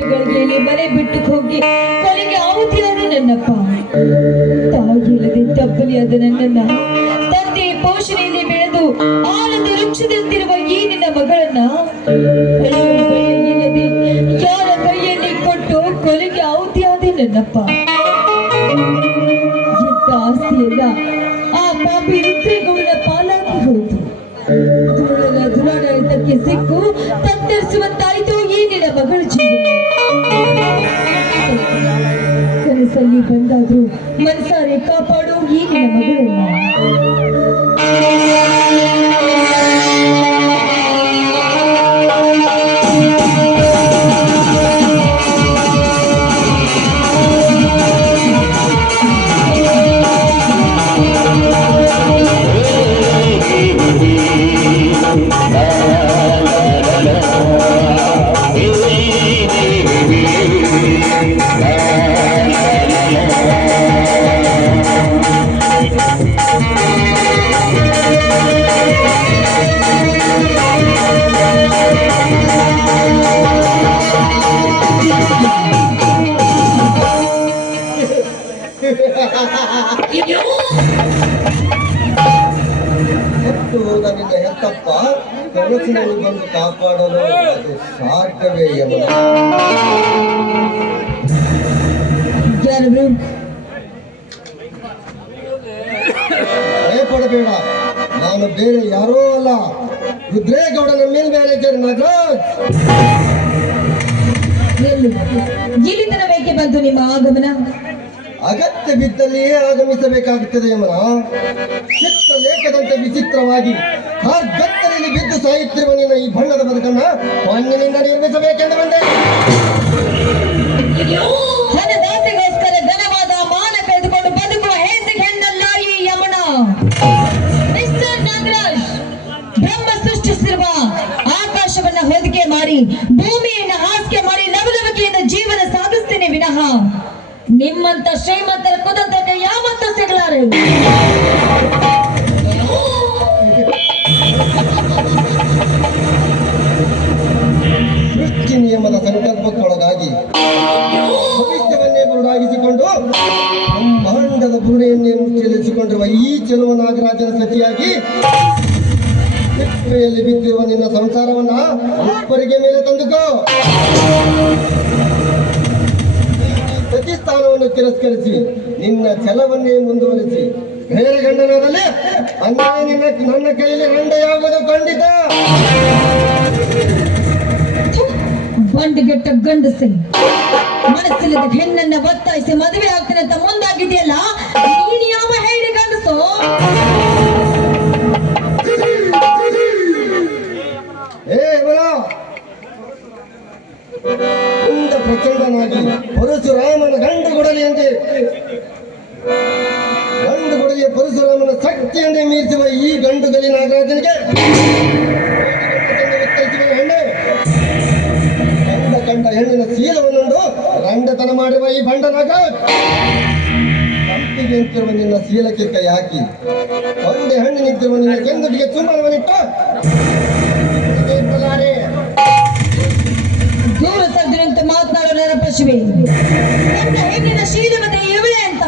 ಮನೆ ಬಿಟ್ಟು ಹೋಗಿ ಕೊನೆಗೆ ಆಹುತಿಯಾದ ನನ್ನಪ್ಪ. ತಾಯಿಲ್ಲದೆ ತಪ್ಪಲಿಯಾದ ನನ್ನನ್ನ ತಂದೆ ಪೋಷಣೆಯಲ್ಲಿ ಬೆಳೆದು ಆನಂದ ವೃಕ್ಷದಂತಿರುವ ಈ ನಿನ್ನ ಮಗಳನ್ನ ಇಲ್ಲದೆ ಯಾರ ಕೈಯಲ್ಲಿ ಕೊಟ್ಟು ಕೊನೆಗೆ ಆಹುತಿಯಾದ ನನ್ನಪ್ಪ. ಇದ್ದ ಆಸ್ತಿಯೆಲ್ಲ ಆ ಪಾಪಿ ರುದ್ರೇಗೌಡನ ಪಾಲಾಗಿ ಹೋಯಿತು. ದುರಾಡಳಿತಕ್ಕೆ ಸಿಕ್ಕು ತತ್ತರಿಸುವಂತಾಯಿತು ಈ ನಿನ್ನ ಮಗಳ ಜೀವನ. ಕನಸಲ್ಲಿ ಬಂದಾದ್ರೂ ಮನಸಾರೆ ಕಾಪಾಡು ಈ ನಿನ್ನ ಮಗಳನ್ನ. ಹೆತ್ತಪ್ಪ ಕನಸಿನಲ್ಲಿ ಬಂದು ಕಾಪಾಡಲು ಅದು ಸಾಧ್ಯವೇ? ಭಯಪಡಬೇಡ, ನಾನು ಬೇರೆ ಯಾರೋ ಅಲ್ಲ, ರುದ್ರೇಗೌಡನ ಮೇಲ್ಮೇನೇಜರ್ ನಾಗರಾಜ್. ಇಲ್ಲಿಂದ ಬೇಕೆ ಬಂತು ನಿಮ್ಮ ಆಗಮನ? ಅಗತ್ಯ ಬಿದ್ದಲ್ಲಿಯೇ ಆಗಮಿಸಬೇಕಾಗುತ್ತದೆ ಯಮನ. ಚಿತ್ರಲೇಖದಂತೆ ವಿಚಿತ್ರವಾಗಿ ಗತ್ತರಲ್ಲಿ ಬಿದ್ದು ಸಾಯುತ್ತಿರುವ ನಿನ್ನ ಈ ಬಣ್ಣದ ಬದುಕನ್ನ ಮಣ್ಣಿನಿಂದ ನಿರ್ಮಿಸಬೇಕೆಂದು ಬಂದೆ. ಹಣದಾಸೆಗೋಸ್ಕರ ಘನವಾದ ಮಾನ ಕಳೆದುಕೊಂಡು ಬದುಕುವ ಹೇಸಿಗೆ ಹೆಣ್ಣಲ್ಲ ಈ ಯಮುನ. ಮಿಸ್ಟರ್ ನಾಗರಾಜ್, ಬ್ರಹ್ಮ ಸೃಷ್ಟಿಸಿರುವ ಆಕಾಶವನ್ನ ಹೊದಿಕೆ ಮಾಡಿ ಭೂಮಿಯನ್ನು ಹಾಸಿಗೆ ಮಾಡಿ ಲವಲವಿಕೆಯಿಂದ ಜೀವನ ಸಾಗಿಸ್ತೇನೆ ವಿನಃ ನಿಮ್ಮಂತ ಶ್ರೀಮಂತರ ಕುದಂತಕ್ಕೆ ಯಾವತ್ತೂ ಸಿಗಲಾರೆ. ಸೃಷ್ಟಿ ನಿಯಮದ ಸಂಕಲ್ಪಕ್ಕೊಳಗಾಗಿ ಭವಿಷ್ಯವನ್ನೇ ಬುರುಡಾಗಿಸಿಕೊಂಡು ಬ್ರಹ್ಮಾಂಡದ ಬುರುಡೆಯನ್ನೇ ಮುಚ್ಚಿಳಿಸಿಕೊಂಡಿರುವ ಈ ಚೆಲುವ ನಾಗರಾಜನ ಸತಿಯಾಗಿ ಚಿತ್ರೆಯಲ್ಲಿ ಬಿದ್ದಿರುವ ನಿನ್ನ ಸಂಸಾರವನ್ನ ಉಪ್ಪರಿಗೆ ಮೇಲೆ ತಂದುಕೋ. ಸತಿ ಸ್ಥಾನವನ್ನು ತಿರಸ್ಕರಿಸಿ ನಿನ್ನ ಛಲವನ್ನೇ ಮುಂದುವರಿಸಿ ಬೇರೆ ಗಂಡನಾದಲ್ಲಿ ಅಂದ್ರೆ ನನ್ನ ಕೈಯಲ್ಲಿ ರಂಡೆಯಾಗುವುದು ಖಂಡಿತ. ಬಂಡುಗೆಟ್ಟ ಗಂಡಸೆ, ಮನಸ್ಸಿಲ್ಲದ ಹೆಣ್ಣನ್ನ ಒತ್ತಾಯಿಸಿ ಮದುವೆ ಆಗ್ತೇನೆ ಅಂತ ಮುಂದಾಗಿದೆಯಲ್ಲ, ನೀನು ಯಾವ ಹೇಳಿ ಗಂಡಸು? ಪ್ರಚಂಡನಾಗಿ ಪರಶುರಾಮನ ಗಂಡುಗೊಡಲಿಯಂತೆ ಗಂಡುಗೊಡಲಿಯ ಪರಶುರಾಮನ ಶಕ್ತಿಯನ್ನೇ ಮೀರಿಸುವ ಈ ಗಂಡುಗಲಿ ನಾಗರಾಜನಿಗೆ ಉತ್ತರಿಸುವ ಹೆಣ್ಣೆ, ಕಂಡ ಹೆಣ್ಣಿನ ಶೀಲವನ್ನುಂಡು ರಂಡತನ ಮಾಡುವ ಈ ಬಂಡ ನಾಗರಾಜ್ ಕಂಪಿಗೆ ನಿಂತಿರುವ ನಿನ್ನ ಶೀಲಕ್ಕೆ ಕೈ ಹಾಕಿ ಒಂದೇ ಹೆಣ್ಣಿನಿದ್ದಿರುವ ನಿನ್ನ ಕೆಂದುಟಿಗೆ ಚುಂಬನವನ್ನಿಟ್ಟು ದೂರ ಸದ್ದಿನಂತ ಮಾತನಾಡೋಣ ಪಶುವೆ. ನನ್ನ ಹೆಣ್ಣಿನ ಶೀಲವತೆ ಇವಳೆ ಅಂತ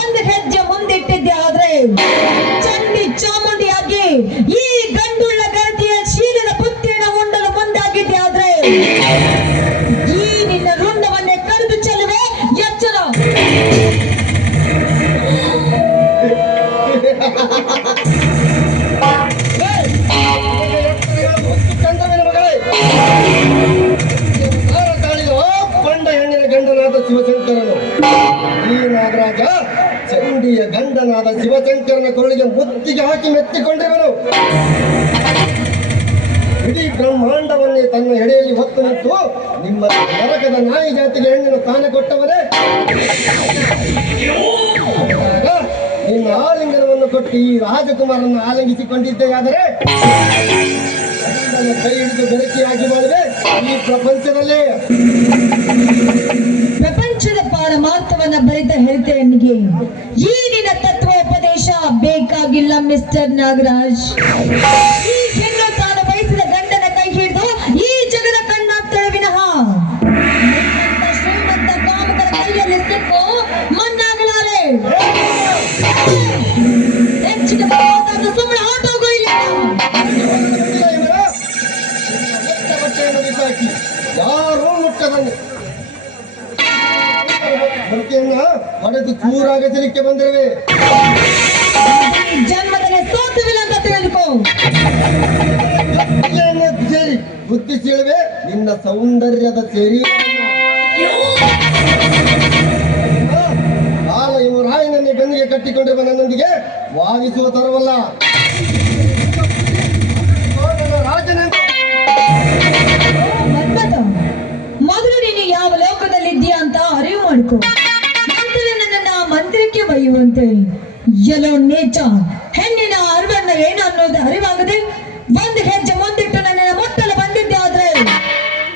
ಒಂದು ಹೆಜ್ಜೆ ಮುಂದಿಟ್ಟಿದ್ದೆ, ಆದ್ರೆ ಚಂಡಿ ಚಾಮುಂಡಿಯಾಗಿ ಈ ಗಂಡುಳ್ಳ ಗರತಿಯ ಶೀಲದ ಪುತ್ರಿನ ಉಂಡಲು ಮುಂದಾಗಿದ್ದೆ, ಆದ್ರೆ ಈ ನಿನ್ನ ರುಂಡವನ್ನೇ ಕಡಿದು ಚೆಲ್ಲುವೆ. ಎಚ್ಚರ! ಶಿವಶಂಕರನು ಈ ನಾಗರಾಜ ಚಂಡಿಯ ಗಂಡನಾದ ಶಿವಶಂಕರನ ಕೊರಳಿಗೆ ಮುತ್ತಿಗೆ ಹಾಕಿ ಮೆತ್ತಿಕೊಂಡಿರುವನು. ಇಡೀ ಬ್ರಹ್ಮಾಂಡವನ್ನೇ ತನ್ನ ಎಡೆಯಲ್ಲಿ ಹೊತ್ತು ನಿಂತು ನಿಮ್ಮ ನರಕದ ನಾಯಿ ಜಾತಿಗೆ ಹೆಣ್ಣನ್ನು ತಾನೇ ಕೊಟ್ಟವನೇ. ನಿನ್ನ ಆಲಿಂಗನವನ್ನು ಕೊಟ್ಟು ಈ ರಾಜಕುಮಾರನ್ನು ಆಲಂಗಿಸಿಕೊಂಡಿದ್ದೆಯಾದರೆ ಕೈ ಹಿಡಿದು ಬೆರಕಿಯಾಗಿ ಮಾಡಿದೆ ಈ ಪ್ರಪಂಚದಲ್ಲೇ. ಪ್ರಪಂಚದ ಪಾರಮಾರ್ಥವನ್ನ ಬರೆದ ಹೆರಿತೆಯನಿಗೆ ಈ ನಿನ್ನ ತತ್ವೋಪದೇಶ ಬೇಕಾಗಿಲ್ಲ ಮಿಸ್ಟರ್ ನಾಗರಾಜ್. ಈ ಹೆಣ್ಣು ತಾನು ಬಯಸಿದ ಗಂಡನ ಕೈ ಹಿಡಿದು ಈ ಜಗದ ಕಣ್ಣಾಗ್ತಾಳೆ ವಿನಃ ನಿನ್ನಂತ ಶ್ರೀಮಂತ ಕಾಮಕರ ಕೈಯಲ್ಲಿ ಸಿಕ್ಕು ಮಣ್ಣಾಗಲಾರೆ. ಹೆಚ್ಚಿಗೆ ಮಾತಾಡಿದ ಸುಮ್ಮನೆ ಹೊರಟೋಗು ಇಲ್ಲ. ಬಟ್ಟೆಯನ್ನು ಬಿಸಾಕಿ ಯಾರೂ ಮುಟ್ಟದನ್ನು ಬಟ್ಟೆಯನ್ನ ಹೊಡೆದು ಚೂರಾಗಲಿಕ್ಕೆ ಬಂದಿರುವೆ. ಈ ಜನ್ಮದಲ್ಲಿ ಸೋತುವಿಲ್ಲ ಅಂತ ತಿಳಿದುಕೋ. ಸೇರಿ ಬುದ್ಧಿ ಸೀಳುವೆ ನಿನ್ನ ಸೌಂದರ್ಯದ ಸೇರಿ ಕಾಲ ಇವು ರಾಯನನ್ನೇ ಬೆನ್ನಿಗೆ ಕಟ್ಟಿಕೊಂಡಿರುವ ನನ್ನೊಂದಿಗೆ ವಾದಿಸುವ ತರವಲ್ಲ. ರಾಜನೆಂದು ಮನ್ಮಥ, ಮೊದಲು ನೀನು ಯಾವ ಲೋಕದಲ್ಲಿದ್ದೀಯ ಅಂತ ಅರಿವು ಮಾಡಿಕೊ. ನಂತರ ನನ್ನನ್ನ ಮಂದಿರಕ್ಕೆ ಬೈಯುವಂತೆ ಎಲ್ಲೋ ನೀಚ ಹೆಣ್ಣಿನ ಅರಿವನ್ನ ಏನು ಅನ್ನೋದು ಅರಿವಾಗದೆ ಒಂದು ಹೆಜ್ಜೆ ಮುಂದಿಟ್ಟು ನನ್ನನ್ನು ಮುಟ್ಟಲು ಬಂದಿದ್ದೆ. ಆದ್ರೆ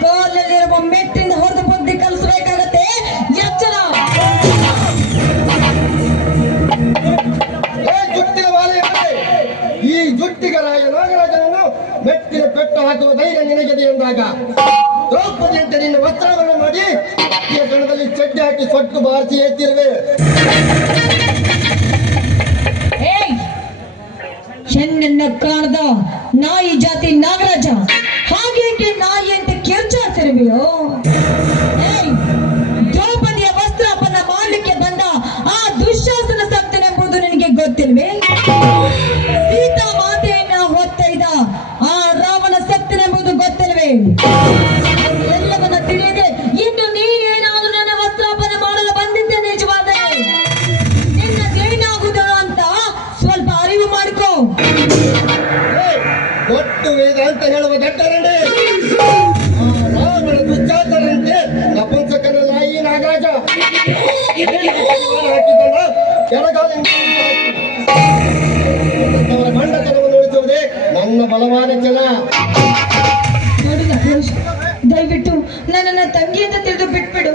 ಕಾಲಲ್ಲಿರುವ ಮೆಟ್ಟಿಂದ ಹೊರದು ಬುದ್ಧಿ ಕಲಿಸಬೇಕಾಗತ್ತೆ. ಎಚ್ಚರ. ಜುಟ್ಟಿನ ಬಾಲೆಯೇ ಈ ಜುಟ್ಟಿಗ ರಾಯ ನಾಗರಾಜನನ್ನು ಮೆಟ್ಟಿನ ಪೆಟ್ಟು ಹಾಕುವ ಧೈರ್ಯ ನಿನಗಿದೆ ಎಂದಾಗ ದ್ರೌಪದಿ ಅಂತ ನಿನ್ನ ವಸ್ತ್ರವನ್ನು ಮಾಡಿ ಈ ಗಣದಲ್ಲಿ ಚಡ್ಡಿ ಹಾಕಿ ಸೊಟ್ಟು ಬಾರಿಸಿ ಎತ್ತಿರುವೆ. ಏಯ್, ಹೆಣ್ಣನ್ನ ಕಾಣದ ನಾಯಿ ಜಾತಿ ನಾಗರಾಜ ಹಾಗೇಕೆ ನಾಯಿ ಅಂತ ಕಿರ್ಚಾಡ್ತಿರುವೆಯೋ? ಏಯ್, ದ್ರೌಪದಿಯ ವಸ್ತ್ರಾಪನ್ನ ಮಾಡ್ಲಿಕ್ಕೆ ಬಂದ ಆ ದುಶ್ಯಾಸನ ಸತ್ತನೆಂಬುದು ನಿನಗೆ ಗೊತ್ತಿಲ್ವೇ? ಸೀತಾ ಮಾತೆಯನ್ನ ಹೊತ್ತೈದ ಆ ರಾವಣ ಸತ್ತನೆಂಬುದು ಗೊತ್ತಿಲ್ವೇ? ಎಲ್ಲವನ್ನ ತಿಳಿಯದೆ ಇನ್ನು ನೀನೇನಾದ್ರೂ ನನ್ನ ವಸ್ತ್ರಾಪನೆ ಮಾಡಲು ಬಂದಿದ್ದೆ ನಿಜವಾದರೆ ನಿನ್ನದೇನಾಗುವುದು ಅಂತ ಸ್ವಲ್ಪ ಅರಿವು ಮಾಡಿಕೋ. ಒಟ್ಟು ವೇದ ಅಂತ ಹೇಳುವ ದಟ್ಟರಂಡೆ ರಾವಣ ದುಶ್ಯಾಸನಂತೆ ನಪುಂಸಕನಲ್ಲ ಈ ನಾಗರಾಜ. ಹಾಕಿದ್ದಲ್ಲ ಕೆಳಗಾಲಿನ ಮಂಡತನವನ್ನು ಉಳಿಸುವುದೇ ನನ್ನ ಬಲವಾದ ಛಲ. ನೋಡು ನಕೇಶ್, ದಯವಿಟ್ಟು ನನ್ನನ್ನ ತಂಗಿ ಅಂತ ತಿಳಿದು ಬಿಟ್ಬಿಡು.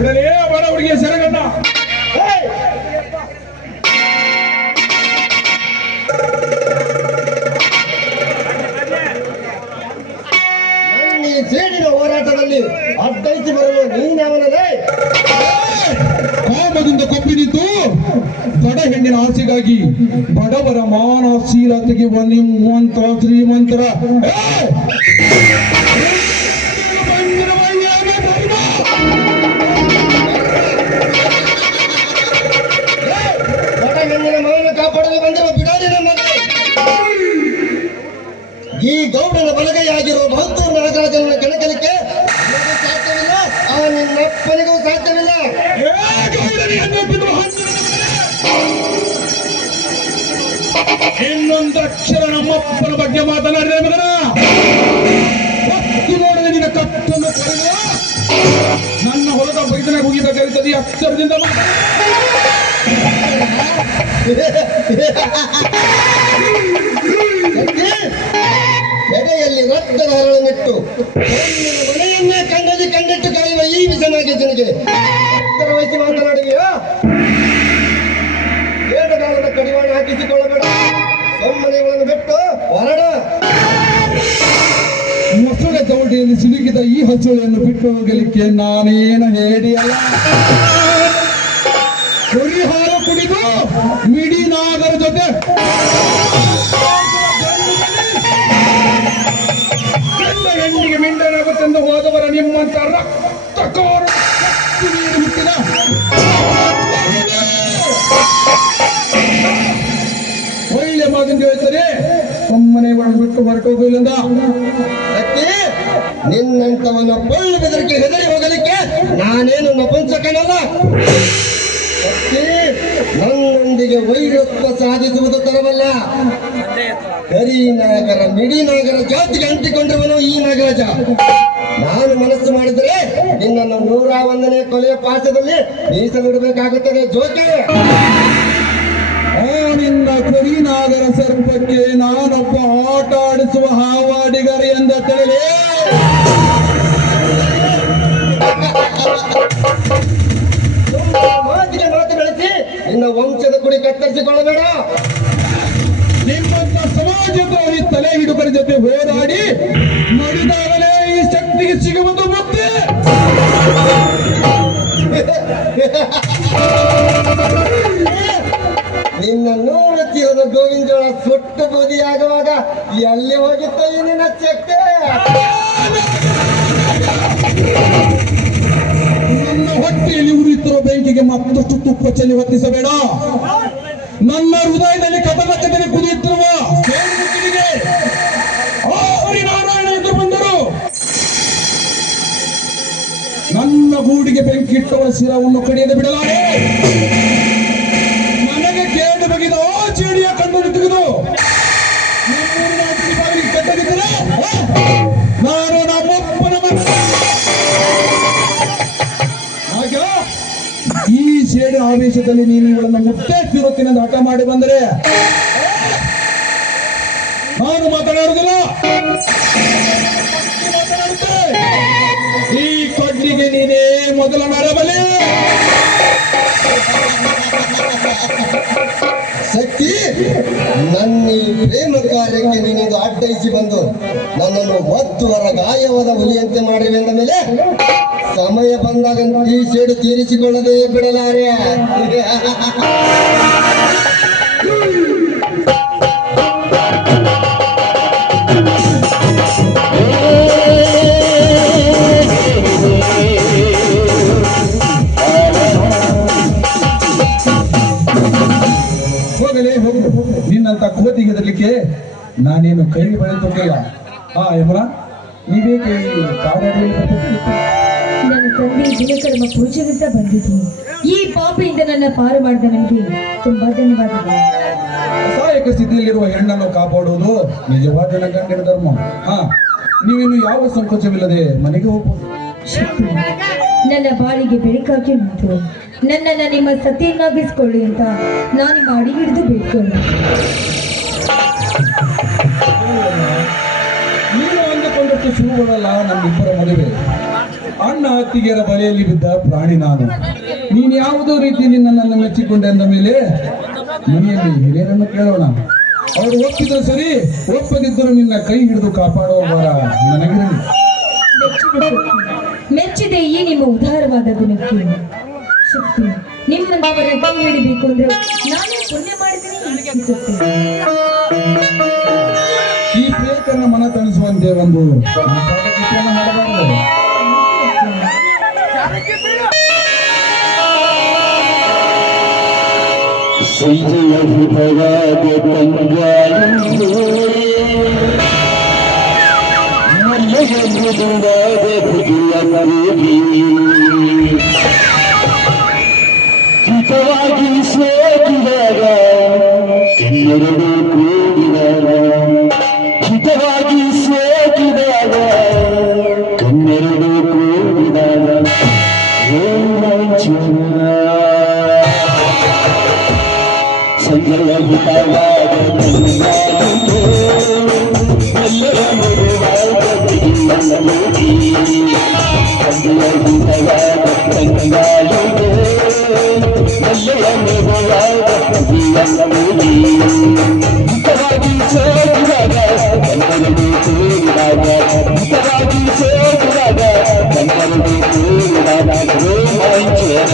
ಬಿಡಲೇ ಬಡ ಹುಡುಗಿಯ ಸೆರಗನ್ನ. ನನ್ನ ಈ ಸೇಡಿನ ಹೋರಾಟದಲ್ಲಿ ಅಡ್ಡೈಸಿ ಬರುವ ನೀನವನಲ್ಲೇ ಕಾಮದಿಂದ ಕೊಪ್ಪಿ ನಿಂತು ಬಡ ಹೆಣ್ಣಿನ ಆಸೆಗಾಗಿ ಬಡವರ ಮಾನ ಶೀಲ ತೆಗೆಯುವ ನಿಮ್ಮಂತ ಶ್ರೀಮಂತರ ಬಡ ಹೆಣ್ಣಿನ ಮೌನ ಕಾಪಾಡಲು ಬಂದಿರುವ ಬಿಡಾರಿನ ಮಗ ಈ ಗೌಡನ ಬಲಗೈಯಾಗಿರುವ ಮಹತ್ತೂರು ನಾಗರಾಜನ ಕೆಣಕಲಿಕ್ಕೆ ನಿನಗೆ ಸಾಧ್ಯವಿಲ್ಲ, ಆ ನಿನ್ನಪ್ಪನಿಗೂ ಸಾಧ್ಯವಿಲ್ಲ. ಇನ್ನೊಂದು ಅಕ್ಷರ ನಮ್ಮಪ್ಪನ ಬಗ್ಗೆ ಮಾತನಾಡಿದ ಮಗನ ಹೊತ್ತು ನೋಡದೆ ನಿನ್ನ ಕತ್ತನ್ನು ಕರೆದು ನನ್ನ ಹೊಲದ ಬೈದನ ಮುಗಿಬೇಕಾಗುತ್ತದೆ. ಅಕ್ಷರದಿಂದ ಎಡೆಯಲ್ಲಿ ರಕ್ತದ ಹರಳನ್ನಿಟ್ಟು ಹೆಣ್ಣಿನ ಮನೆಯನ್ನೇ ಕಂಡಿಟ್ಟು ಕಾಯುವ ಈ ವಿಷನಾಗಿದ್ದನಿಗೆ ಎತ್ತರ ವಹಿಸಿ ಮಾತನಾಡುವೆಯಾ? ಏಟಗಾಲದ ಕಡಿವಾಣ ಹಾಕಿಸಿಕೊಳ್ಳಬೇಡ, ಸೊಮ್ಮನೆಗಳನ್ನು ಬಿಟ್ಟು ಹೊರಡ. ಮೊಸಳೆ ತವಟಿಯಲ್ಲಿ ಸಿಲುಕಿದ ಈ ಹಸುಳೆಯನ್ನು ಬಿಟ್ಟು ಹೋಗಲಿಕ್ಕೆ ನಾನೇನು ಹೇಳಿಯಲ್ಲ. ಕುರಿ ಹಾಲು ಕುಡಿದು ಮಿಡಿ ನಾಗರ ಜೊತೆ ಗಂಡ ಹೆಣ್ಣಿಗೆ ಮಿಂಡನಾಗುತ್ತೆಂದು ಹೋದವರ ನಿಮ್ಮಂತ ರಕ್ತಕೋರ ನೀರು ಹುಟ್ಟಿದ ಒಳ್ಳೆ ಮಾತನ್ನು ಹೇಳ್ತಾರೆ. ಸುಮ್ಮನೆ ಬಿಟ್ಟು ಹೊರಟೋಗಿಲ್ಲ. ಅಕ್ಕಿ, ನಿನ್ನಂತವನ ಪೊಳ್ಳು ಬೆದರಿಕೆ ಹೆದರಿ ಹೋಗಲಿಕ್ಕೆ ನಾನೇನು ನಪುಂಸಕನಲ್ಲ. ಅಕ್ಕಿ, ನನ್ನೊಂದಿಗೆ ವೈರತ್ವ ಸಾಧಿಸುವುದು ತರವಲ್ಲ. ಕರಿನಾಗರ ಮಿಡಿನಾಗರ ಜಾತಿಗೆ ಅಂಟಿಕೊಂಡಿರುವನು ಈ ನಾಗರಾಜ. ನಾನು ಮನಸ್ಸು ಮಾಡಿದರೆ ನಿನ್ನನ್ನು 101ನೇ ಕೊಲೆಯ ಪಾಠದಲ್ಲಿ ಮೀಸಲಿಡಬೇಕಾಗುತ್ತದೆ. ಜೋಕೆ ನಿನ್ನ ಕರಿನ ನಾಗರ ಸರ್ಪಕ್ಕೆ ನಾನೊಬ್ಬ ಆಟ ಆಡಿಸುವ ಹಾವಾಡಿಗರ ಎಂದ ತಿಳಿಯಲೇ. ಮಾತಿಗೆ ಮಾತು ಬೆಳೆಸಿ ನಿನ್ನ ವಂಶದ ಕುಡಿ ಕತ್ತರಿಸಿಕೊಳ್ಳಬೇಡ. ನಿಮ್ಮಂತ ಸಮಾಜದ್ರೋಹಿ ತಲೆ ಹಿಡುಗರ ಜೊತೆ ಹೋರಾಡಿ ಮಡಿದಾಗಲೇ ಈ ಶಕ್ತಿಗೆ ಸಿಗುವುದು ಮುಕ್ತಿ. ನಿನ್ನ ನೂರು ಚೀಲದ ಗೋವಿಂದೋಳ ಸುಟ್ಟು ಬದಿಯಾಗುವಾಗ ಎಲ್ಲಿ ಹೋಗಿತ್ತು ಈ ನಿನ್ನ ಶಕ್ತಿ? ನನ್ನ ಹೊಟ್ಟೆಯಲ್ಲಿ ಉರಿಯುತ್ತಿರುವ ಬೆಂಕಿಗೆ ಮತ್ತಷ್ಟು ತುಪ್ಪ ಚೆಲ್ಲಿ ಹೊತ್ತಿಸಬೇಡ. ನನ್ನ ಹೃದಯದಲ್ಲಿ ಕದನಕದಲ್ಲಿ ಕುದಿಯುತ್ತಿರುವ ಸೇಡಿಗೆ ಹರಿನಾರಾಯಣ ಎದುರು ಬಂದರು. ನನ್ನ ಗೂಡಿಗೆ ಬೆಂಕಿ ಇಟ್ಟವರ ಶಿರವನ್ನು ಕಡಿಯದೆ ಬಿಡಲಾರೆ. ನನಗೆ ಕೇಡು ಬಗೆದ ಚೇಡಿಯ ಕಣ್ಣನ್ನು ತೆಗೆದು ಕಟ್ಟದಿದ್ದರೆ ನಾನು ನಮ್ಮಪ್ಪನ ಮಗ. ಆಗ ಈ ಸೇಡಿನ ಆವೇಶದಲ್ಲಿ ನೀನು ಇವಳನ್ನು ಮುಟ್ಟೆ ತಿರುತ್ತಿನ ಹಠ ಮಾಡಿ ಬಂದರೆ ನಾನು ಮಾತನಾಡುವುದಿಲ್ಲ. ಮಾತನಾಡುತ್ತೆ ಈ ಕೊಡ್ಲಿಗೆ ನೀನೇ ಮೊದಲ ನರಬಲಿ. ಶಕ್ತಿ, ನನ್ನ ಈ ಪ್ರೇಮ ಕಾರ್ಯಕ್ಕೆ ನೀನಿದು ಅಡ್ಡಯಿಸಿ ಬಂದು ನನ್ನನ್ನು ಮತ್ತುವರ ಗಾಯವಾದ ಹುಲಿಯಂತೆ ಮಾಡಿವೆ ಅಂದ ಮೇಲೆ ಸಮಯ ಬಂದಾಗ ಈ ಸೇಡು ತೀರಿಸಿಕೊಳ್ಳದೆ ಬಿಡಲಾರೆ. ಹೋಗಲೇ ಹೋಗು. ನಿನ್ನಂತ ಕೋತಿಗೆ ಹೆದರ್ಲಿಕ್ಕೆ ನಾನೇನು ಕೈ ಬೆಳೆದಿಲ್ಲ. ಯಮರ, ನೀವೇಕೆ ಕಾರ್ಯಾಲಯ ನನ್ನ ತಂದೆ ದಿನಕರ್ಮ ಪೂಜೆಗಿಂತ ಬಂದಿದ್ದು ಈ ಪಾಪಿಯಿಂದ ನನ್ನ ಪಾರು ಮಾಡಿದ ನನಗೆ ತುಂಬಾ ಧನ್ಯವಾದಗಳು. ಅಸಹಾಯಕ ಸ್ಥಿತಿಯಲ್ಲಿರುವ ಹೆಣ್ಣನ್ನು ಕಾಪಾಡುವುದು ನಿಜವಾದ ನನ್ನ ಗಂಡಿನ ಧರ್ಮ. ನೀವಿನ್ನು ಯಾವ ಸಂಕೋಚವಿಲ್ಲದೆ ಮನೆಗೆ ಹೋಗ್ಬೋದು. ಶಕ್ತಿ, ನನ್ನ ಬಾಳಿಗೆ ಬೆಳಕಾಗಿ ನಿಂತು ನನ್ನನ್ನು ನಿಮ್ಮ ಸತಿಯನ್ನಾಗಿಸಿಕೊಳ್ಳಿ ಅಂತ ನಾನು ನಿಮ್ಮ ಅಡಿ ಹಿಡಿದು ಬೇಡ್ಕೊಳ್ಳಿ. ನೀನು ಅಂದುಕೊಂಡಷ್ಟು ಸುಲಭವಲ್ಲ ನಮ್ಮಿಬ್ಬರ ಮದುವೆ. ಅಣ್ಣ ಅತ್ತಿಗೆಯರ ಬಲೆಯಲ್ಲಿ ಬಿದ್ದ ಪ್ರಾಣಿ ನಾನು. ನೀನು ಯಾವುದೋ ರೀತಿ ನಿನ್ನನ್ನು ಮೆಚ್ಚಿಕೊಂಡೆ ಅಂದ ಮೇಲೆ ಮನೆಯಲ್ಲಿ ಹಿರಿಯರನ್ನು ಕೇಳೋಣ. ಅವರು ಒಪ್ಪಿದ್ರು ಸರಿ, ಒಪ್ಪದಿದ್ದರೂ ನಿನ್ನ ಕೈ ಹಿಡಿದು ಕಾಪಾಡುವ ಭಾರ ನನಗಿರಲಿ. ಮೆಚ್ಚಿದೆ ಈ ನಿಮ್ಮ ಉದಾರವಾದ ಗುಣಕ್ಕೆ. ಶಕ್ತಿ, ನಿಮ್ಮಂತವರ ಕೈ ಹಿಡಿಬೇಕು ಅಂದ್ರೆ ನಾನೇ ಪುಣ್ಯ ಮಾಡಿದ್ದೀನಿ ಅನಿಸುತ್ತೆ. ಈ ಪ್ರೇತನ ಮನ ತಣಿಸುವಂತೆ ಒಂದು ಮಾಡಬಾರದು. ಸಂಜೆಯ ಹೃದಯದ ತಂಗಾಳಿಂದು ಮನೆಯಲ್ಲಿ ದುಂಡಾದ ಬುದಿಯ ನರೇಗಿ ಹಿತವಾಗಿ ಸೇರಿದಾಗ ಎಲ್ಲೆರಡು ಕೂಡಿದಾಗ ಹಿತವಾಗಿ ಸೇರಿದಾಗ ಕನ್ನೆರಡು ಕೂಡಿದಾಗ ಸಂಜೆಯ ಹಿತವಾದ ತಂಗಾಳಿಂದು ಎಲ್ಲರ ಮರುವಾದ ಬಿಗಿಯನ ಮೋಡಿ ಸಂಜೆಯ ಹಿತವಾದ ತಂಗಾಳಿಂದು ಎಲ್ಲರ ಮರುವಾದ ಬಿಗಿಯನ ಮೋಡಿ ಹಿತವಾಗಿ ಸೇರಿದಾಗ ಕನ್ನೆರಡು ಕೂಡಿದಾಗ ಹಿತವಾಗಿ ಸೇರಿದಾಗ ಕನ್ನೆರಡು ಕೂಡಿದಾಗ ರೋಮಾಂಚನ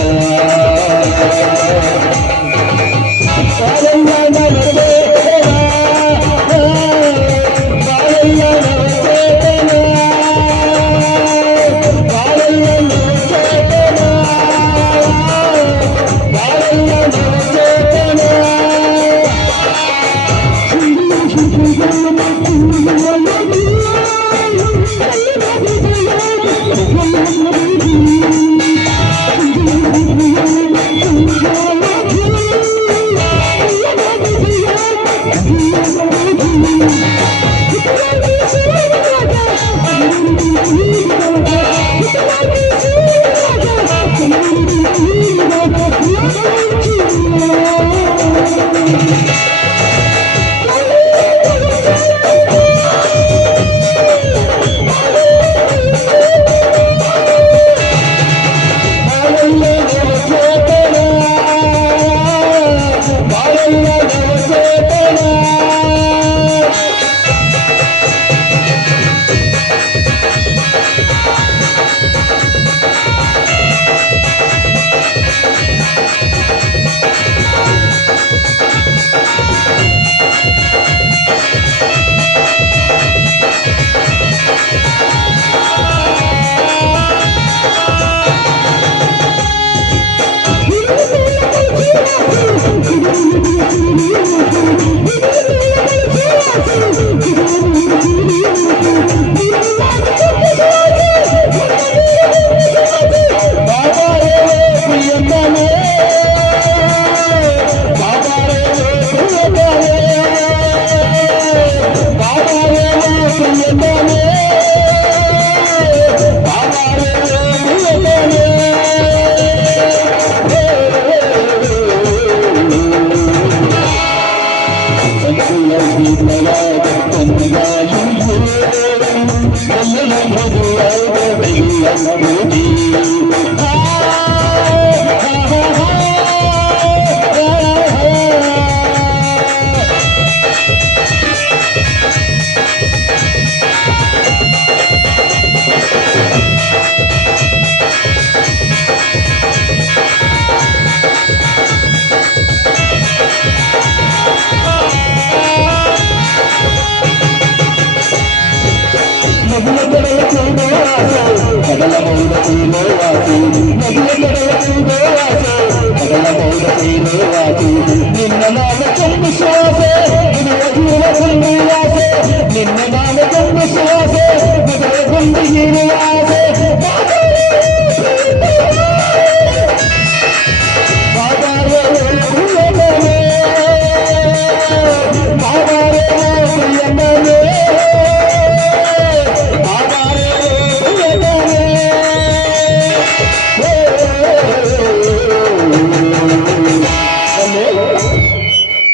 ಮಧುರವಾದ ಕನ್ನಗಾಲಿಯೋ ಎಲ್ಲ ಮಧುರವಾದ ಬೆಲ್ಲ ಮೋದಿ ಕಡಲ ಮೌನ ತೀನೋವಾಸು ನದಿಯ ಕಡಲ ಕೂಗೋವಾಸು ಕಡಲ ಮೌನ ತೀನೋವಾಸು ನಿನ್ನ ನಾಮ ತುಂಬು ಶ್ವಾಸೆ ಮದುವೆ ಜೀವ ತುಂಬು ಆಸೆ ನಿನ್ನ ನಾಮ ತುಂಬು ಶ್ವಾಸೆ ಮದುವೆ ತುಂಬು ಹೀರುವ ಆಸೆ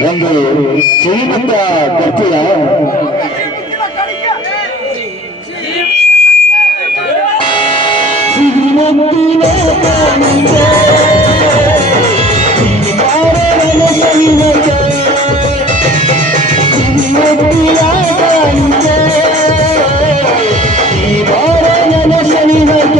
ಒಂದು ಶ್ರೀಮಂತ ಬರ್ತೀಯ ಶ್ರೀಮಂತಿನ ಕಾಣಿಕೆ ಶ್ರೀಮಾರನ ಶ್ರೀಮಂತ ಶ್ರೀಮಂತಿನ ಕಾಣಿಕೆ ಶ್ರೀಮಾರನ ಶ್ರೀಮಂತ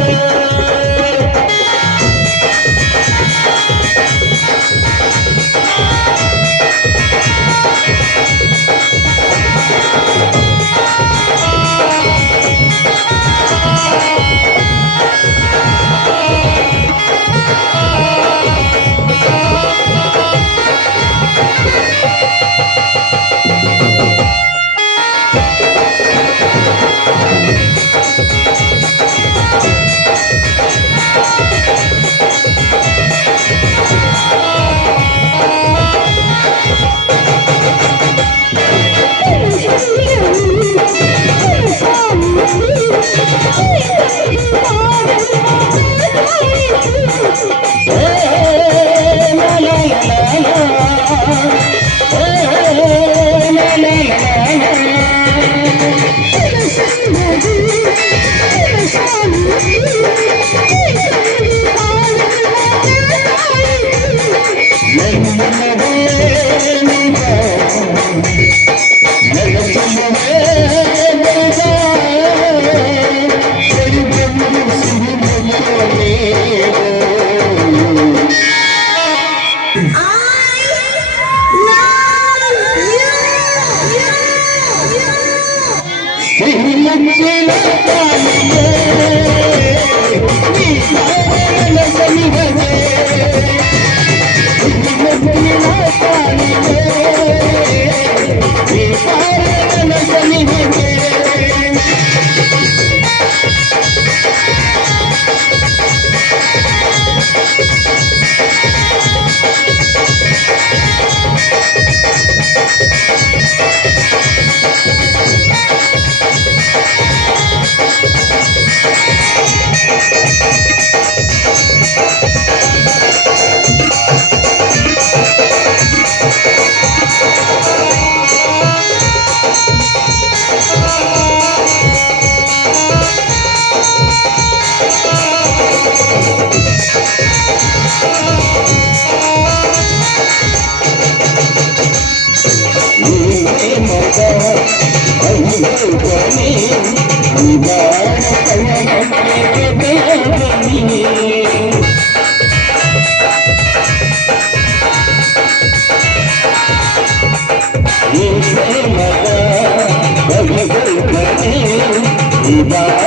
Iba